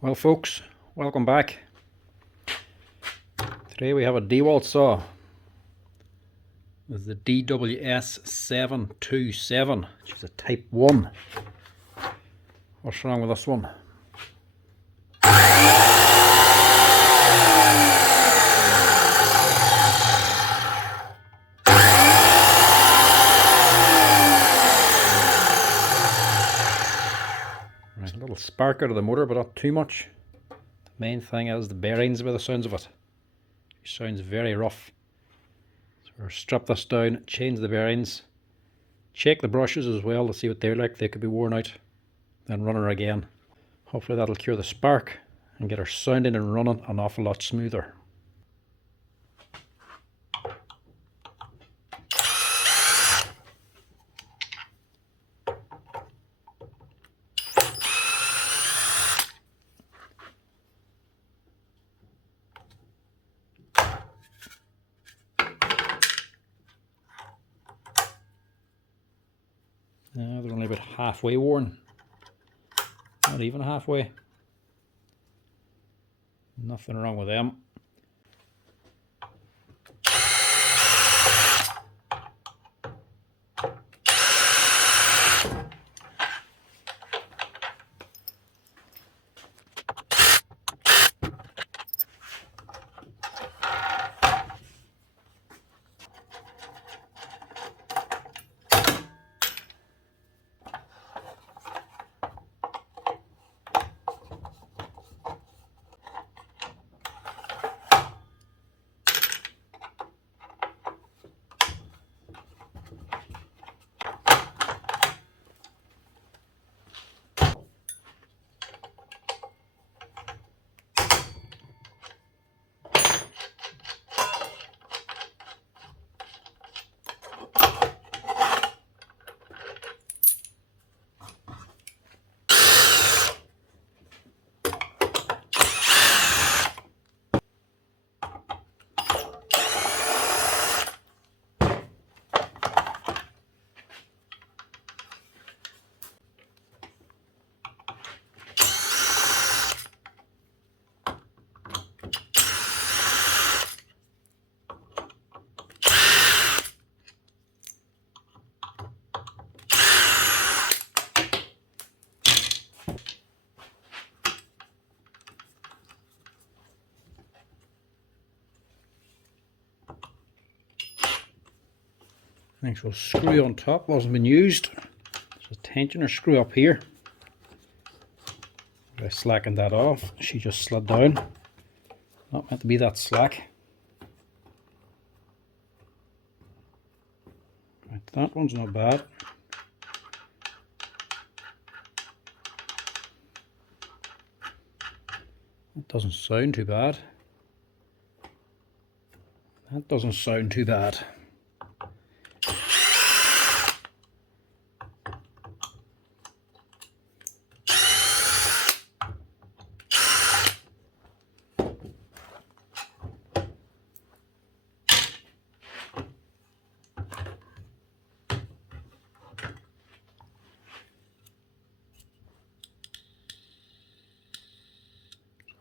Well folks, welcome back. Today we have a Dewalt saw. This is the DWS727, which is a type 1. What's wrong with this one? Right, a little spark out of the motor, but not too much. The main thing is the bearings by the sounds of it. It sounds very rough. So we'll strap this down, change the bearings, check the brushes as well to see what they're like. They could be worn out. Then run her again. Hopefully that'll cure the spark and get her sounding and running an awful lot smoother. They're only about halfway worn. Not even halfway. Nothing wrong with them. Actual screw on top wasn't been used. There's a tensioner screw up here. I slackened that off. She just slid down. Not meant to be that slack. Right, that one's not bad. That doesn't sound too bad. That doesn't sound too bad.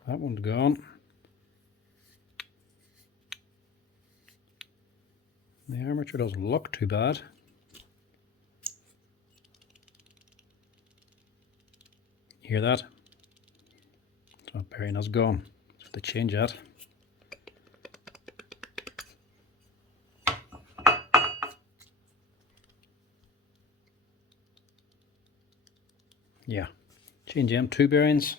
That one's gone. The armature doesn't look too bad. Hear that? So bearing has gone. So have to change that. Yeah, change them 2 bearings.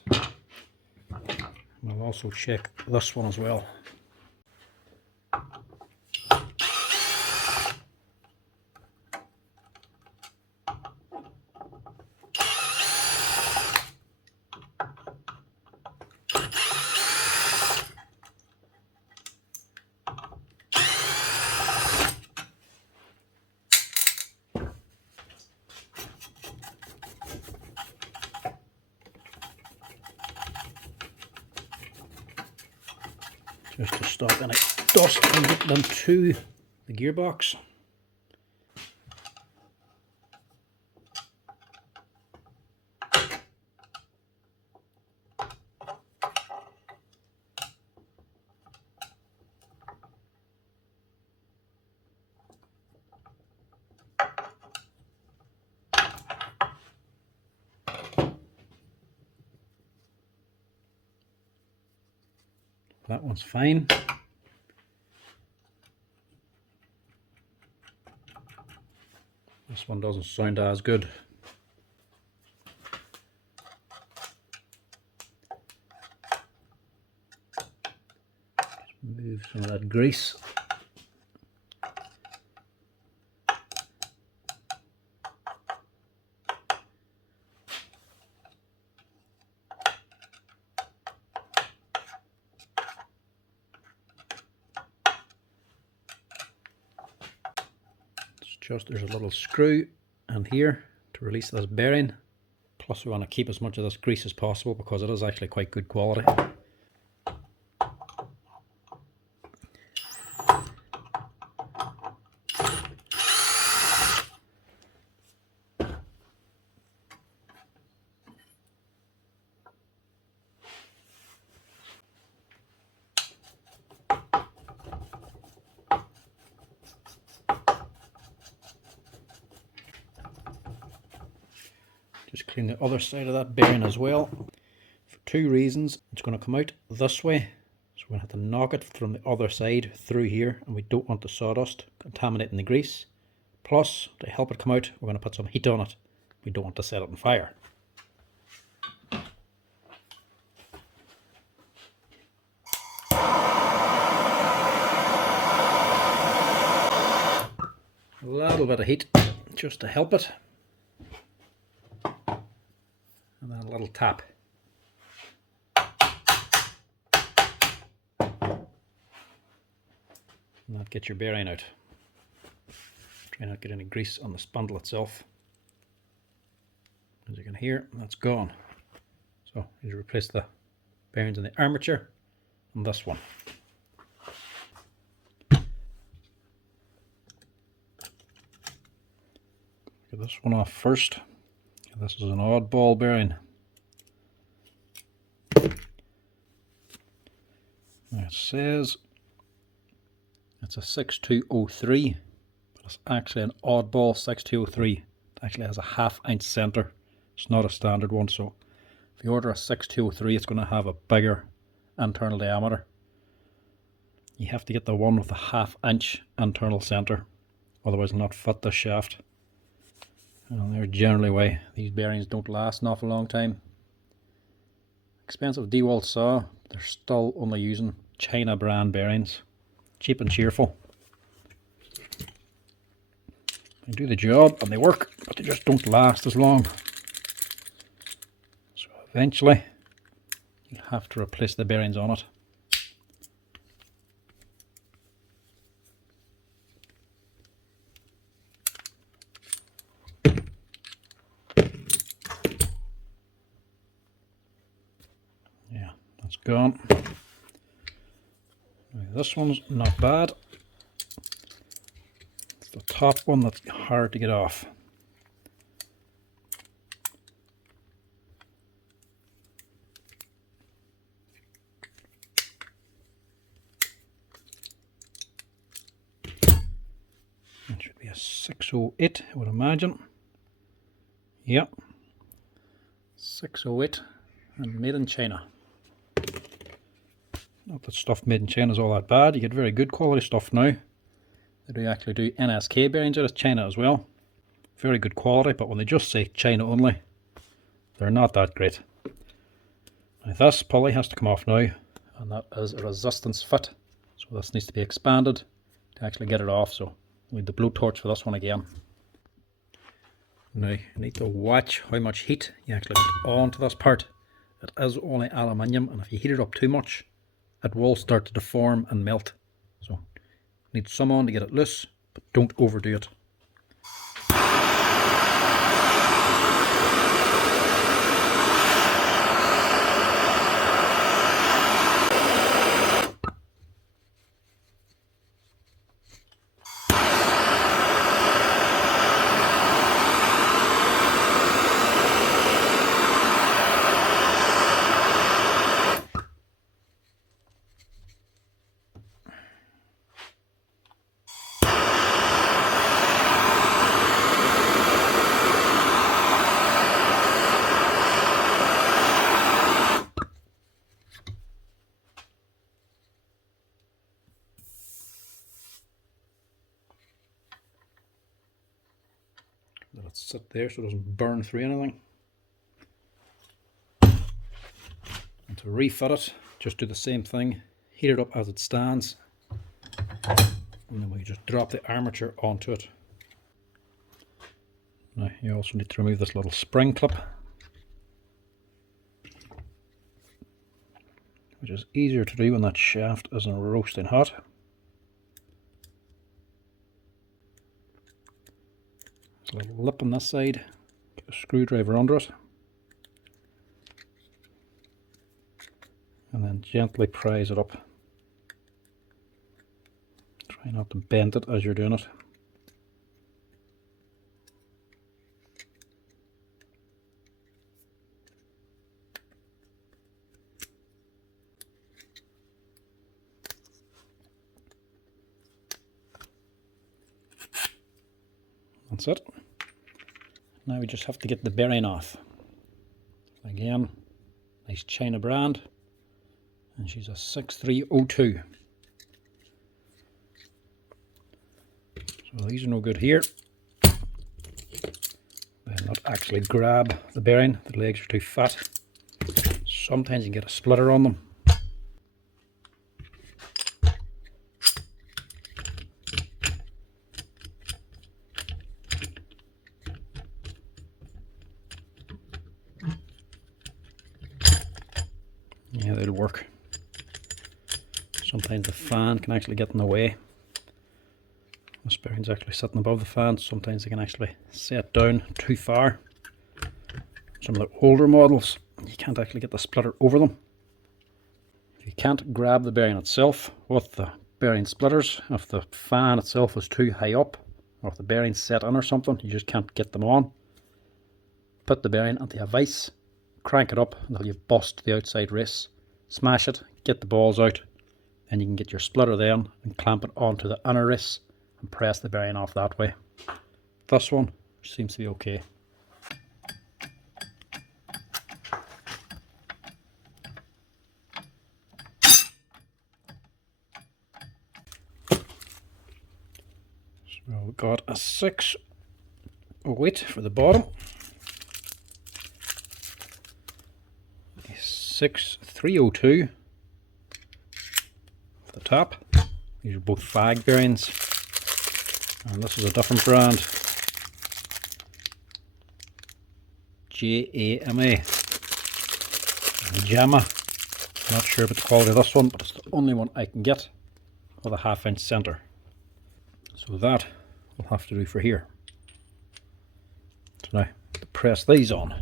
We'll also check this one as well. Just to stop any dust from getting into the gearbox. That one's fine. This one doesn't sound as good. Just move some of that grease. There's a little screw in here to release this bearing. Plus we want to keep as much of this grease as possible because it is actually quite good quality. Just clean the other side of that bearing as well. For two reasons. It's going to come out this way, so we're going to have to knock it from the other side through here, and we don't want the sawdust contaminating the grease. Plus, to help it come out, we're going to put some heat on it. We don't want to set it on fire. A little bit of heat just to help it. And then a little tap. And that gets your bearing out. Try not to get any grease on the spindle itself. As you can hear, that's gone. So you replace the bearings in the armature and this one. Get this one off first. This is an oddball bearing. Now it says it's a 6203, but it's actually an oddball 6203. It actually has a 1/2 inch center. It's not a standard one, so if you order a 6203, it's going to have a bigger internal diameter. You have to get the one with a 1/2 inch internal center, otherwise it'll not fit the shaft. And they're generally why these bearings don't last an awful long time. Expensive Dewalt saw, they're still only using China brand bearings. Cheap and cheerful. They do the job and they work, but they just don't last as long. So eventually you'll have to replace the bearings on it. It's gone. This one's not bad. It's the top one that's hard to get off. It should be a 608, I would imagine. Yep. 608 and made in China. Not that stuff made in China is all that bad. You get very good quality stuff now. They do actually do NSK bearings out of China as well. Very good quality, but when they just say China only, they're not that great. Now this pulley has to come off now, and that is a resistance fit. So this needs to be expanded to actually get it off. So we need the blowtorch for this one again. Now you need to watch how much heat you actually put onto this part. It is only aluminium, and if you heat it up too much, it will start to deform and melt. So need some on to get it loose, but don't overdo it. Let it sit there so it doesn't burn through anything. And to refit it, just do the same thing, heat it up as it stands, and then we just drop the armature onto it. Now you also need to remove this little spring clip, which is easier to do when that shaft isn't roasting hot. There's a little lip on this side, get a screwdriver under it, and then gently prise it up. Try not to bend it as you're doing it. That's it. Now we just have to get the bearing off. Again, nice China brand, and she's a 6302. So these are no good here. They'll not actually grab the bearing, the legs are too fat. Sometimes you can get a splitter on them. Yeah, they'll work. Sometimes the fan can actually get in the way. This bearing's actually sitting above the fan. Sometimes they can actually set down too far. Some of the older models, you can't actually get the splitter over them. If you can't grab the bearing itself with the bearing splitters, if the fan itself is too high up, or if the bearing's set in or something, you just can't get them on, put the bearing into a vise, crank it up until you bust the outside race, smash it, get the balls out, and you can get your splitter then and clamp it onto the inner race and press the bearing off that way. This one seems to be okay. So we've got a 608 for the bottom, a 6302 for the top. These are both fag bearings, and this is a different brand, JAMA, JAMA. Not sure about the quality of this one, but it's the only one I can get with a 1/2 inch centre. So that will have to do for here. So now to press these on.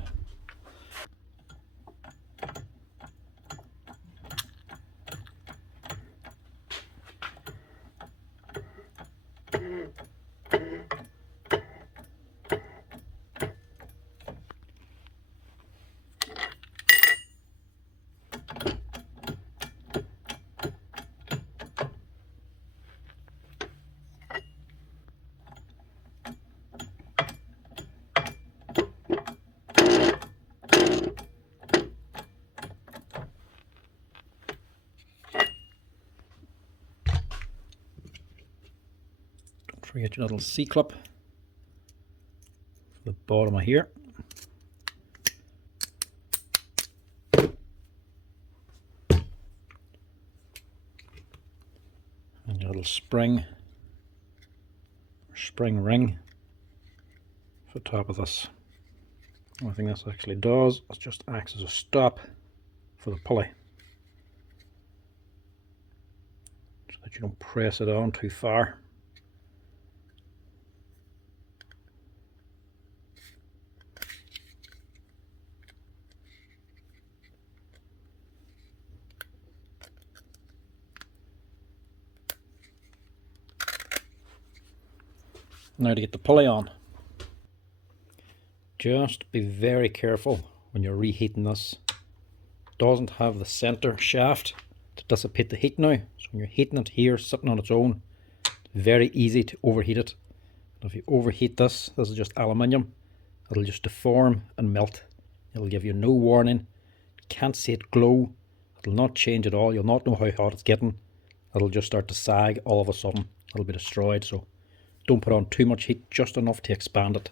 Forget your little C-clip for the bottom of here. And your little spring ring for the top of this. The only thing this actually does is just acts as a stop for the pulley, so that you don't press it on too far. Now to get the pulley on. Just be very careful when you're reheating this. It doesn't have the centre shaft to dissipate the heat now. So when you're heating it here, sitting on its own, it's very easy to overheat it. And if you overheat this is just aluminium, it'll just deform and melt. It'll give you no warning. You can't see it glow. It'll not change at all. You'll not know how hot it's getting. It'll just start to sag all of a sudden. It'll be destroyed. So don't put on too much heat, just enough to expand it.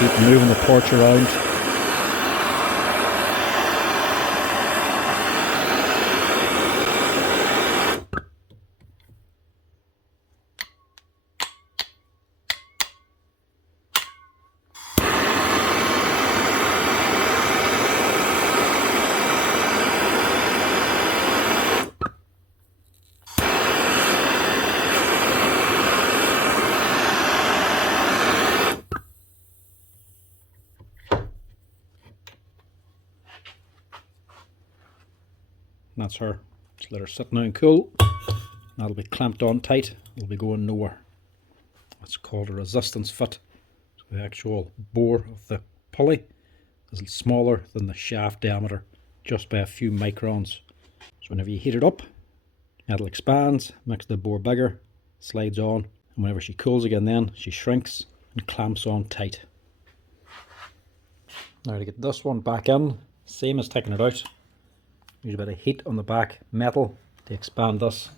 Keep moving the torch around. And that's her. Just let her sit now and cool. That'll be clamped on tight. It'll be going nowhere. That's called a resistance fit. So the actual bore of the pulley is smaller than the shaft diameter, just by a few microns. So whenever you heat it up, metal expands, makes the bore bigger, slides on, and whenever she cools again then, she shrinks and clamps on tight. Now to get this one back in, same as taking it out. Use a bit of heat on the back metal to expand this.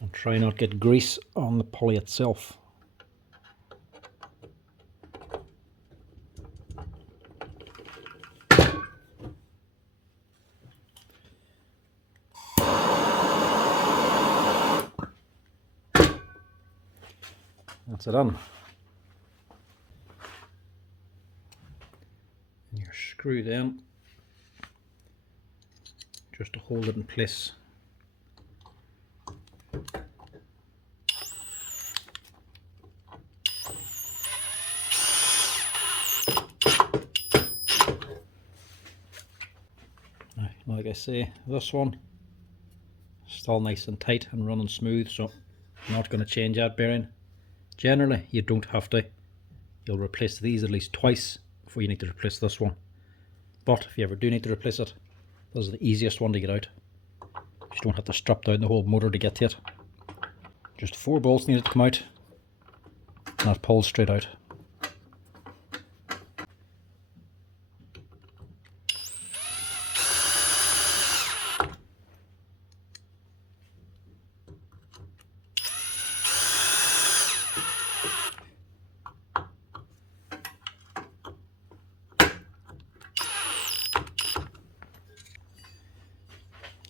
And try not to get grease on the pulley itself. That's it on. And your screw then, just to hold it in place. Now, like I say, this one still nice and tight and running smooth, so I'm not going to change that bearing. Generally, you don't have to. You'll replace these at least twice before you need to replace this one. But if you ever do need to replace it, this is the easiest one to get out. You don't have to strap down the whole motor to get to it. Just 4 bolts needed to come out, and that pulls straight out.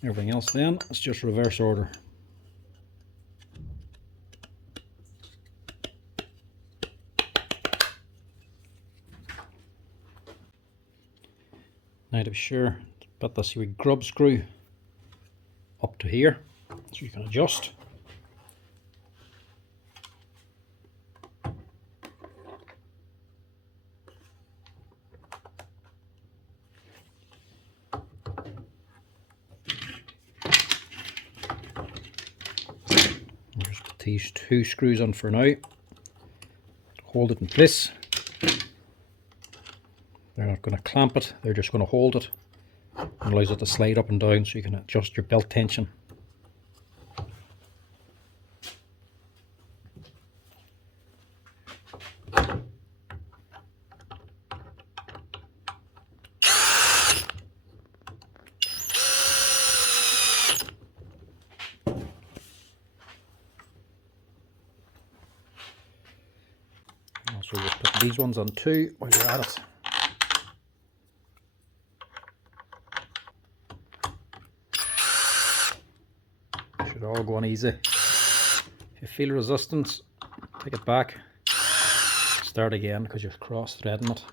Everything else then, it's just reverse order. Now to be sure, put this wee grub screw up to here, so you can adjust. Just put these 2 screws on for now. Hold it in place. They're not going to clamp it, they're just going to hold it. It allows it to slide up and down so you can adjust your belt tension. Also just put these ones on too while you're at it. Should all go on easy. If you feel resistance, take it back, start again because you're cross threading it.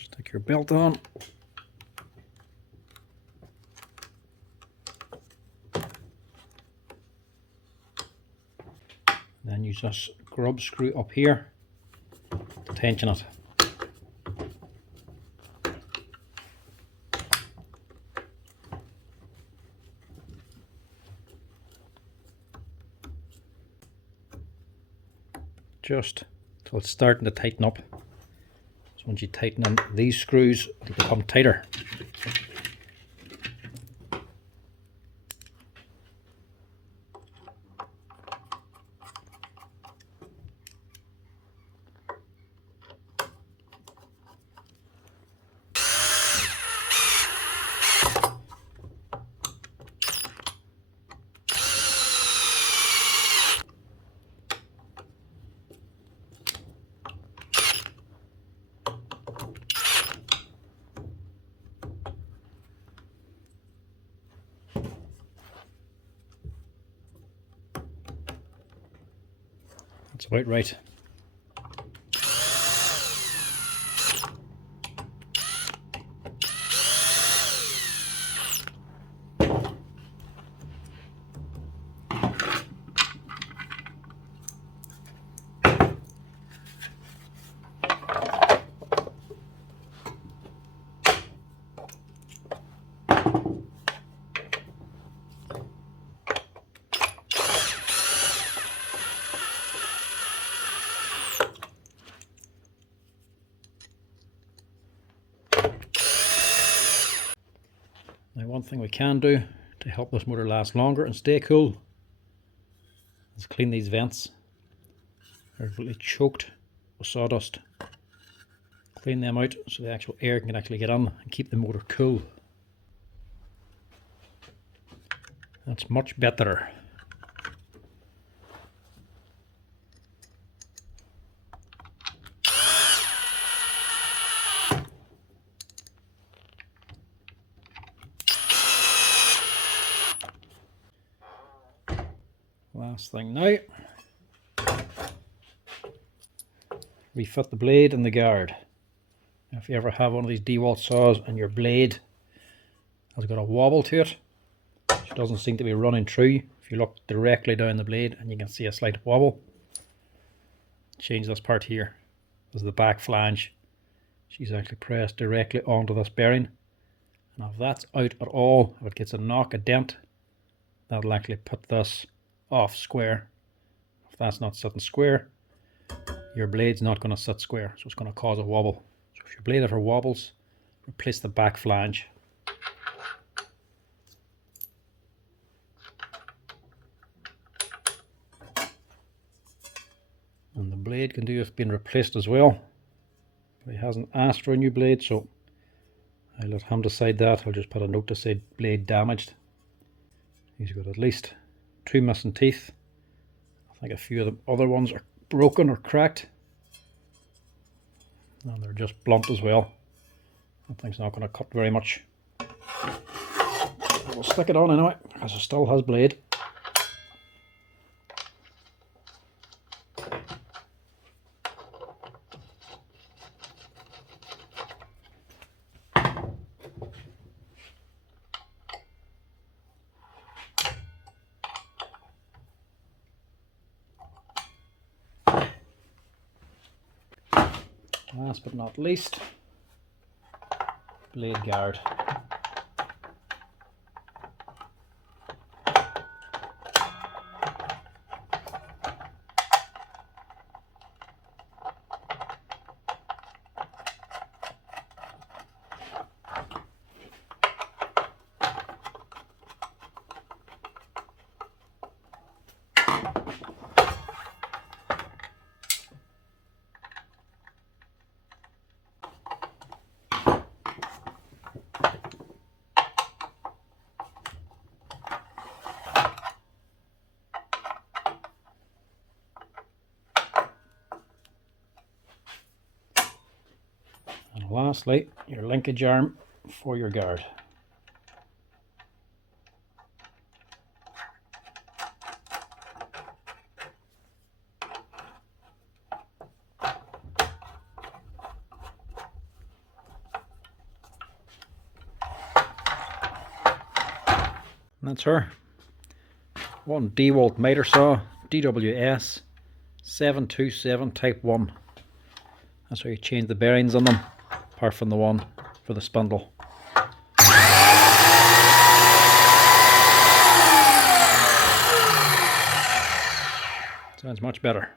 Stick your belt on. Then use this grub screw up here to tension it. Just till it's starting to tighten up. So once you tighten in these screws, it'll become tighter. That's about right. Now, one thing we can do to help this motor last longer and stay cool is clean these vents. They're really choked with sawdust. Clean them out so the actual air can actually get in and keep the motor cool. That's much better. Last thing now, refit the blade and the guard. Now, if you ever have one of these Dewalt saws and your blade has got a wobble to it, which doesn't seem to be running through, if you look directly down the blade and you can see a slight wobble, change this part here. This is the back flange. She's actually pressed directly onto this bearing, and if that's out at all, if it gets a knock, a dent, that'll actually put this off square. If that's not sitting square, your blade's not going to sit square, so it's going to cause a wobble. So if your blade ever wobbles, replace the back flange. And the blade can do with being replaced as well. But he hasn't asked for a new blade, so I'll let him decide that. I'll just put a note to say blade damaged. He's got at least 2 missing teeth. I think a few of the other ones are broken or cracked. And they're just blunt as well. That thing's not going to cut very much. We'll stick it on anyway, because it still has blade. Last but not least, blade guard. And lastly, your linkage arm for your guard. And that's her. One Dewalt miter saw, DWS727 type 1. That's how you change the bearings on them, apart from the one for the spindle. Sounds much better.